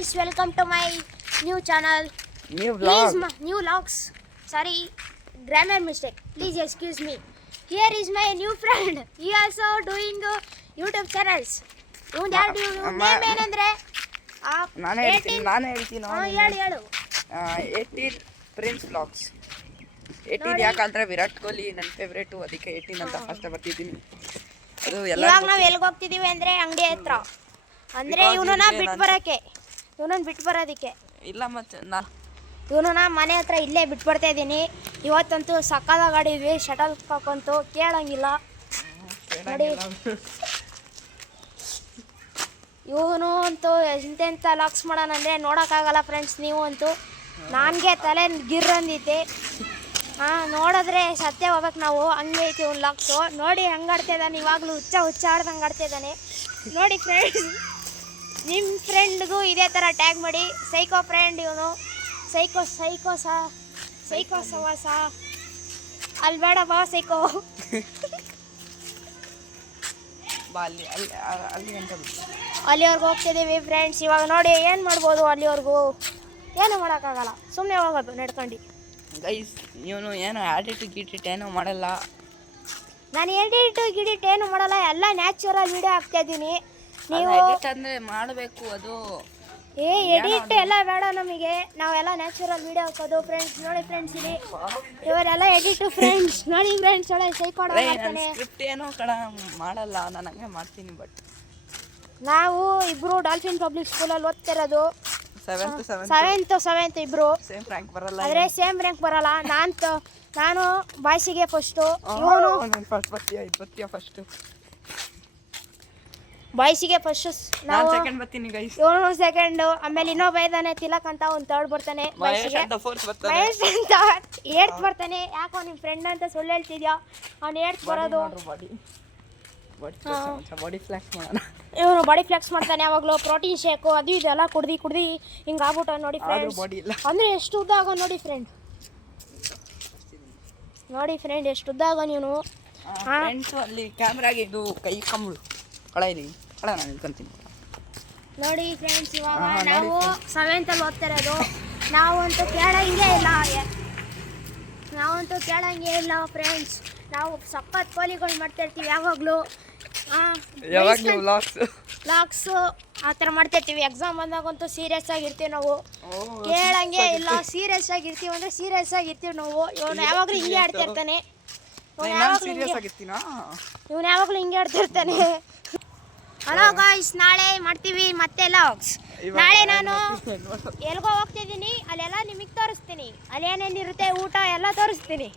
guys, welcome to my new channel. New vlog. New vlogs. Sorry, grammar mistake. Please excuse me. Here is my new friend. He also doing YouTube channels. ಇವನ್ ಯಾರು name ಏನಂದ್ರೆ ನಾನೇ ಹೇಳ್ತೀನಿ ಹೇಳು 18 prince vlogs. 18 ಯಾಕಂದ್ರೆ ವಿರಾಟ್ ಕೊಹ್ಲಿ ನನ್ನ favourite, ಅದಕ್ಕೆ 18 ಅಂತ first ಬರ್ತಿದ್ದೀನಿ. ಅದು ಎಲ್ಲ ಇವಾಗ ನಾವು ಎಲ್ಲಿಗೆ ಹೋಗ್ತಿದೀವಿ ಅಂದ್ರೆ ಅಂಗಡಿ ಹತ್ರ, ಅಂದ್ರೆ ಇವನನ್ನ ಬಿಟ್ಟು ಬರೋದಕ್ಕೆ ಇಲ್ಲ. ಮತ್ತೆ ಇವನನ್ನ ಮನೆ ಹತ್ರ ಇಲ್ಲೇ ಬಿಟ್ಟು ಬರ್ತಾ ಇದ್ದೀನಿ. ಇವತ್ತಂತೂ ಸಕ್ಕದಾಗ ಆಡಿದ್ವಿ ಶಟಲ್ ಕಾಕಂತೂ ಕೇಳಂಗಿಲ್ಲ ನೋಡಿ. ಇವನು ಅಂತೂ ಎಂತೆಂಥ ಲಾಕ್ಸ್ ಮಾಡೋಣ ಅಂದರೆ ನೋಡೋಕ್ಕಾಗಲ್ಲ ಫ್ರೆಂಡ್ಸ್. ನೀವು ಅಂತೂ ನನಗೆ ತಲೆ ಗಿರ್ ಅಂದಿದ್ದೆ. ನೋಡಿದ್ರೆ ಸತ್ಯ ಹೋಗ್ಬೇಕು ನಾವು, ಹಂಗೆ ಐತಿ ಒಂದು ಲಾಕ್ಸು. ನೋಡಿ ಹಂಗೆ ಆಡ್ತಾ ಇದ್ದಾನೆ, ಇವಾಗಲೂ ಹುಚ್ಚ ಆಡ್ದಂಗೆ ಆಡ್ತಾ ಇದ್ದಾನೆ ನೋಡಿ ಫ್ರೆಂಡ್ಸ್. ನಿಮ್ಮ ಫ್ರೆಂಡ್ಗೂ ಇದೇ ಥರ ಟ್ಯಾಗ್ ಮಾಡಿ. ಸೈಕೋ ಫ್ರೆಂಡ್ ಇವನು, ಸೈಕೋ ಸವಾಸ ಅಲ್ಲಿ ಬೇಡ ಬಾ ಸೈಕೋ. ಅಲ್ಲಿವರೆಗೂ ಹೋಗ್ತಿದ್ದೀವಿ ಫ್ರೆಂಡ್ಸ್. ಇವಾಗ ನೋಡಿ ಏನು ಮಾಡ್ಬೋದು, ಅಲ್ಲಿವರೆಗೂ ಏನು ಮಾಡೋಕ್ಕಾಗಲ್ಲ, ಸುಮ್ಮನೆ ಹೋಗೋದು ನಡ್ಕೊಂಡು. ಗೈಸ್ ಇವನು ಏನೋ ಆಟಿಟ್ಯೂಡ್ ಏನೋ ಮಾಡಲ್ಲ. ನಾನು ಎಡಿಟ್ ಏನು ಮಾಡಲ್ಲ, ಎಲ್ಲ ನ್ಯಾಚುರಲ್ ವಿಡಿಯೋ ಹಾಕ್ತಾಯಿದ್ದೀನಿ. ನೀವು ಅಂದರೆ ಮಾಡಬೇಕು ಅದು. ಎಡಿಟ್ ಎಲ್ಲ ಬೇಡ ನಮಗೆ, ನಾವೆಲ್ಲ ನ್ಯಾಚುರಲ್ ವಿಡಿಯೋ ಹಾಕೋದು ಫ್ರೆಂಡ್ಸ್. ನೋಡಿ ಫ್ರೆಂಡ್ಸ್, ಇಲ್ಲಿ ಇವರೆಲ್ಲ ಎಡಿಟ್ ಫ್ರೆಂಡ್ಸ್. ನೋಡಿ ಫ್ರೆಂಡ್ಸ್, ಒಳ್ಳೆ ಸೈಕೋಡ ಮಾಡ್ತಾನೆ. ಸ್ಕ್ರಿಪ್ಟ್ ಏನೋ ಕಣ ಮಾಡಲ್ಲ, ನಾನು ಹಂಗೆ ಮಾಡ್ತೀನಿ. ಬಟ್ ನಾವು ಇಬ್ರು ಡಾಲ್ಫಿನ್ ಪಬ್ಲಿಕ್ ಸ್ಕೂಲಲ್ಲಿ ಓದ್ತಿರೋದು. ಸೆವೆಂತ್ ಇಬ್ರು ಸೇಮ್ ರ್ಯಾಂಕ್ ಬರಲ್ಲ, ಆದರೆ ಸೇಮ್ ರ್ಯಾಂಕ್ ಬರಲ್ಲ. ನಾನು ಬಾಯ್ಸಿಗೆ ಫಸ್ಟು, ಇವನು ಫಸ್ಟ್ ಬಾಯ್ಸಿಗೆ ಫಸ್ಟ್, ನಾವು ಸೆಕೆಂಡ್ ಬರ್ತೀನಿ ಗೈಸ್. ಇವನು ಸೆಕೆಂಡು, ಆಮೇಲೆ ಇನ್ನೊಬ್ಬ ಇದ್ದಾನೆ ತಿಲಕ್ ಅಂತ, ಒಂದು ಥರ್ಡ್ ಬರ್ತಾನೆ. ಮಹೇಶ್ ಅಂತ ಫೋರ್ತ್ ಬರ್ತಾನೆ. ಮಹೇಶ್ ಅಂತ ಏಡ್ತ್ ಬರ್ತಾನೆ. ಯಾಕೋ ನಿಮ್ಮ ಫ್ರೆಂಡ್ ಅಂತ ಸುಳ್ಳು ಹೇಳ್ತಿದ್ಯಾ, ಅವ್ನು ಏಡ್ತ್ ಬರೋದು. ಬಾಡಿ ಫ್ಲೆಕ್ಸ್ ಮಾಡೋಣ. ಇವನು ಬಾಡಿ ಫ್ಲೆಕ್ಸ್ ಮಾಡ್ತಾನೆ ಯಾವಾಗಲೂ. ಪ್ರೋಟೀನ್ ಶೇಕು ಅದು ಇದೆಲ್ಲ ಕುಡ್ದು ಹಿಂಗೆ ಆಗ್ಬಿಟ್ಟ ನೋಡಿ ಫ್ರೆಂಡ್ಸ್. ಅಂದರೆ ಎಷ್ಟು ಉದ್ದ ಆಗೋ ನೋಡಿ ಫ್ರೆಂಡ್, ಎಷ್ಟು ಉದ್ದ ಆಗೋ ನೀನು. ಫ್ರೆಂಡ್ಸ್ ಅಲ್ಲಿ ಕ್ಯಾಮ್ರಾಗೆ ಇದು ಕೈ ಕಂಬಳು ನಾನು ನಿಲ್ಕೊಂತೀನಿ ನೋಡಿ ಫ್ರೆಂಡ್ಸ್. ಇವಾಗ ನಾವು ಸೆವೆಂತಲ್ಲಿ ಓದ್ತಾ ಇರೋದು. ನಾವಂತೂ ಕೇಳಂಗೇ ಇಲ್ಲ ಫ್ರೆಂಡ್ಸ್. ನಾವು ಸಖತ್ ಕೋಲಿಗಳು ಮಾಡ್ತಾ ಇರ್ತೀವಿ ಯಾವಾಗಲೂ. ಲಾಕ್ಸು ಆ ಥರ ಮಾಡ್ತಾಯಿರ್ತೀವಿ. ಎಕ್ಸಾಮ್ ಬಂದಾಗಂತೂ ಸೀರಿಯಸ್ ಆಗಿರ್ತೀವಿ ನಾವು, ಕೇಳಂಗೆ ಇಲ್ಲ. ಸೀರಿಯಸ್ ಆಗಿರ್ತೀವಿ ಅಂದರೆ ಸೀರಿಯಸ್ ಆಗಿರ್ತೀವಿ ನಾವು. ಇವನು ಯಾವಾಗಲೂ ಹಿಂಗೆ ಆಡ್ತಾ ಇರ್ತಾನೆ, ಇವನು ಯಾವಾಗಲೂ ಹಿಂಗೆ ಆಡ್ತಾ ಇರ್ತಾನೆ. ಹಲೋ ಗಾಯ್ಸ್, ನಾಳೆ ಮಾಡ್ತೀವಿ ಮತ್ತೆ ಲಾಗ್ಸ್. ನಾಳೆ ನಾನು ಎಲ್ಗೋ ಹೋಗ್ತಿದ್ದೀನಿ, ಅಲ್ಲೆಲ್ಲ ನಿಮಗೆ ತೋರಿಸ್ತೀನಿ. ಅಲ್ಲಿ ಏನೇನಿರುತ್ತೆ ಊಟ ಎಲ್ಲ ತೋರಿಸ್ತೀನಿ.